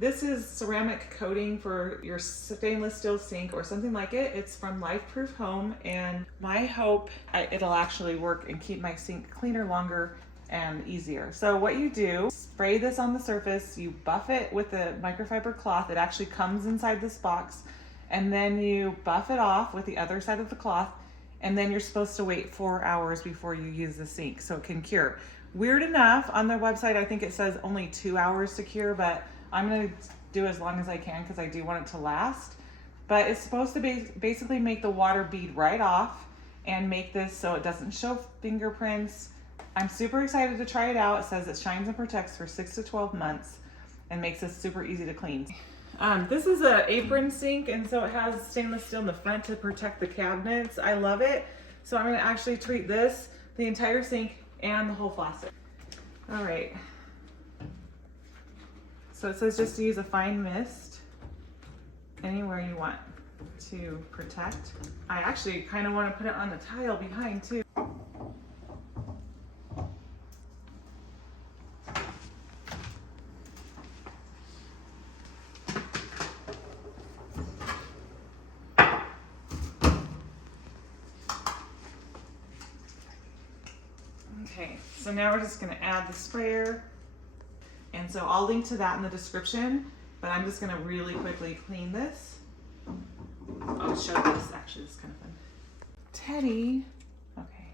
This is ceramic coating for your stainless steel sink or something like it. It's from Lifeproof Home, and my hope it'll actually work and keep my sink cleaner longer and easier. So what you do, spray this on the surface, you buff it with a microfiber cloth. It actually comes inside this box, and then you buff it off with the other side of the cloth, and then you're supposed to wait 4 hours before you use the sink so it can cure. Weird enough, on their website I think it says only 2 hours to cure, but I'm gonna do as long as I can because I do want it to last. But it's supposed to basically make the water bead right off and make this so it doesn't show fingerprints. I'm super excited to try it out. It says it shines and protects for 6 to 12 months and makes this super easy to clean. This is an apron sink, and so it has stainless steel in the front to protect the cabinets. I love it. So I'm gonna actually treat this, the entire sink, and the whole faucet. All right. So it says just to use a fine mist anywhere you want to protect. I actually kind of want to put it on the tile behind too. Okay, so now we're just going to add the sprayer. And so I'll link to that in the description, but I'm just gonna really quickly clean this. I'll show this, actually, it's kind of fun. Teddy, okay.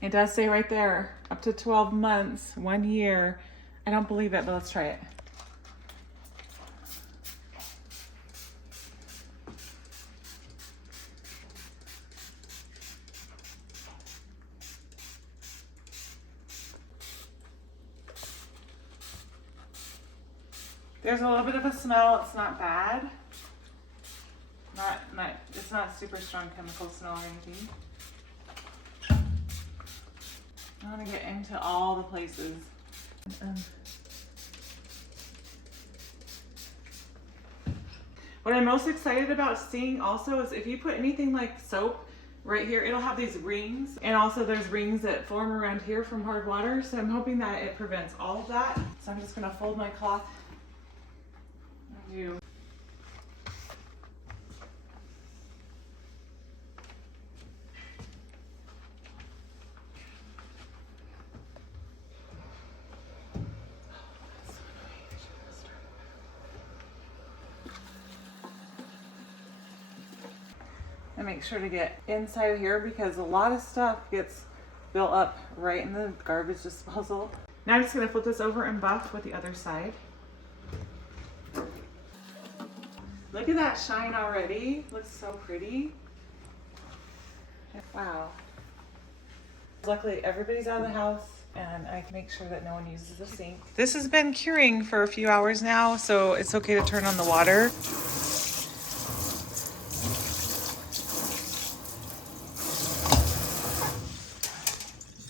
It does say right there, up to 12 months, 1 year. I don't believe it, but let's try it. There's a little bit of a smell. It's not bad. It's not super strong chemical smell or anything. I want to get into all the places. What I'm most excited about seeing also is if you put anything like soap right here, it'll have these rings, and also there's rings that form around here from hard water. So I'm hoping that it prevents all of that. So I'm just going to fold my cloth. You. And make sure to get inside of here because a lot of stuff gets built up right in the garbage disposal. Now I'm just going to flip this over and buff with the other side. Look at that shine already. Looks so pretty. Wow. Luckily everybody's out of the house and I can make sure that no one uses the sink. This has been curing for a few hours now, so it's okay to turn on the water.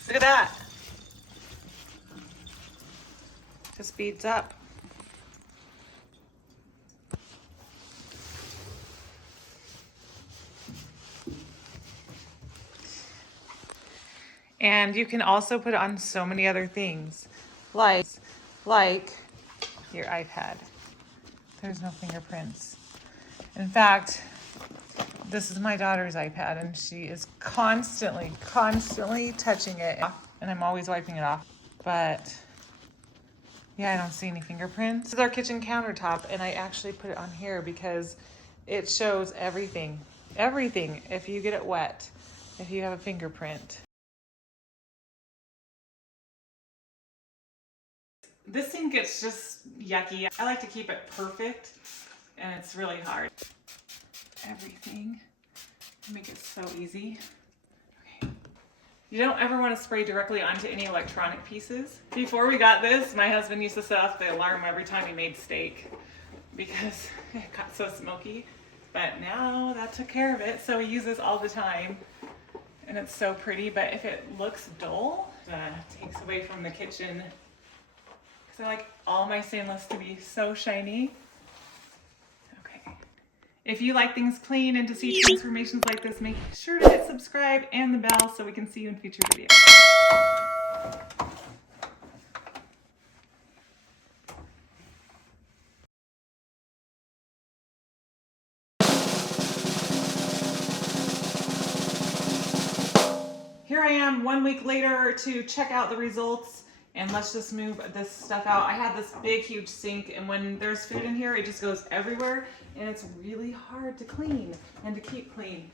Look at that. Just beads up. And you can also put it on so many other things, like your iPad. There's no fingerprints. In fact, this is my daughter's iPad, and she is constantly touching it, and I'm always wiping it off. But yeah, I don't see any fingerprints. This is our kitchen countertop, and I actually put it on here because it shows everything if you get it wet, if you have a fingerprint. This sink gets just yucky. I like to keep it perfect, and it's really hard. Everything. Make it so easy. Okay. You don't ever want to spray directly onto any electronic pieces. Before we got this, my husband used to set off the alarm every time he made steak because it got so smoky. But now that took care of it, so we use this all the time. And it's so pretty, but if it looks dull, it takes away from the kitchen. Because I like all my stainless to be so shiny. Okay. If you like things clean and to see transformations like this, make sure to hit subscribe and the bell so we can see you in future videos. time 1 week later to check out the results, and let's just move this stuff out. I have this big, huge sink, and when there's food in here, it just goes everywhere, and it's really hard to clean and to keep clean.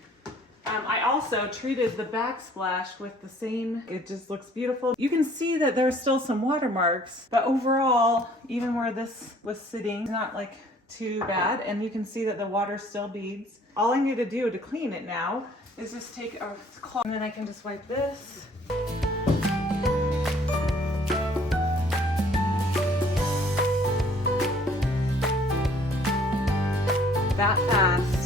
I also treated the backsplash with the same, it just looks beautiful. You can see that there's still some watermarks, but overall, even where this was sitting, not like too bad, and you can see that the water still beads. All I need to do to clean it now is just take a cloth, and then I can just wipe this. That fast.